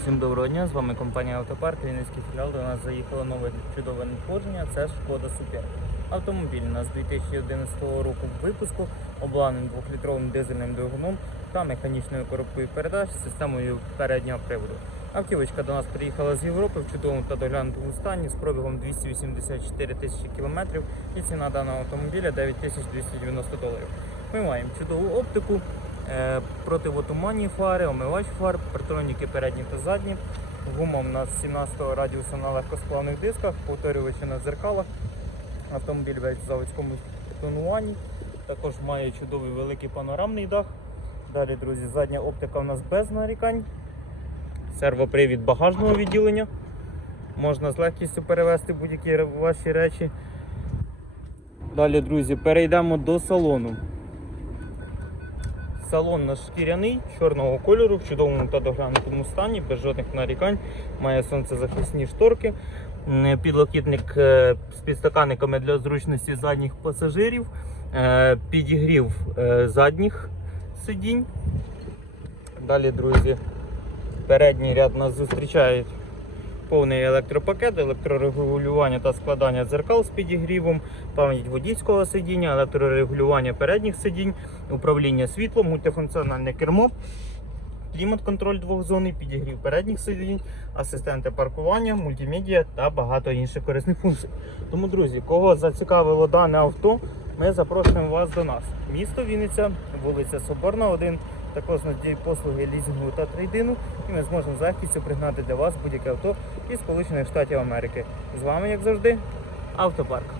Всім доброго дня, з вами компанія Автопарк, Вінницький філіал. До нас заїхало нове чудове надходження, це Шкода Супер. Автомобіль у нас 2011 року випуску, обладнаний 2-літровим дизельним двигуном та механічною коробкою передач з системою переднього приводу. Автівочка до нас приїхала з Європи в чудовому та доглянутому стані з пробігом 284 тисячі кілометрів і ціна даного автомобіля 9290 доларів. Ми маємо чудову оптику, противотуманні фари, омивач фар, партроніки передні та задні. Гума у нас 17 радіуса на легкосплавних дисках, повторювачі на дзеркалах. Автомобіль весь в заводському тонуванні. Також має чудовий великий панорамний дах. Далі, друзі, задня оптика у нас без нарікань. Сервопривід багажного відділення. Можна з легкістю перевезти будь-які ваші речі. Далі, друзі, перейдемо до салону. Салон наш шкіряний, чорного кольору, в чудовому та доглянутому стані, без жодних нарікань. Має сонцезахисні шторки, підлокітник е, з підстаканниками для зручності задніх пасажирів, е, підігрів е, задніх сидінь. Далі, друзі, передній ряд нас зустрічають повний електропакет, електрорегулювання та складання дзеркал з підігрівом, пам'ять водійського сидіння, електрорегулювання передніх сидінь, управління світлом, мультифункціональне кермо, клімат-контроль двохзонний, підігрів передніх сидінь, асистенти паркування, мультимедіа та багато інших корисних функцій. Тому, друзі, кого зацікавило дане авто, ми запрошуємо вас до нас. Місто Вінниця, вулиця Соборна, 1. Також надію послуги лізингу та трейдину, і ми зможемо з легкістю пригнати для вас будь-яке авто із Сполучених Штатів Америки. З вами, як завжди, автопарк.